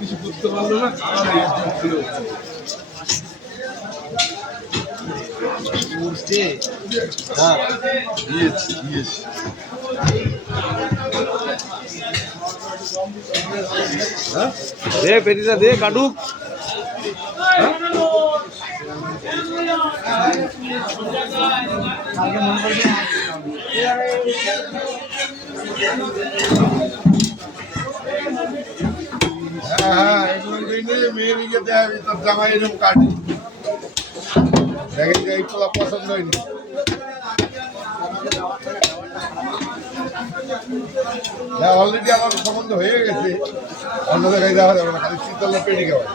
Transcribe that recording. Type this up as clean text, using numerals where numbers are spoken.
কিছু করতে পারলো না। দে পেটিটা দে কাটুক। হ্যাঁ এগুলো মেয়ের ইয়েতে তোর জামাই এরকম কাটি দেখে যে এইগুলো পছন্দ হয়নি। অলরেডি আমার সম্বন্ধ হয়ে গেছে, অন্য জায়গায় যাওয়া যাবে না, খালি শীতল পেটে খাওয়া।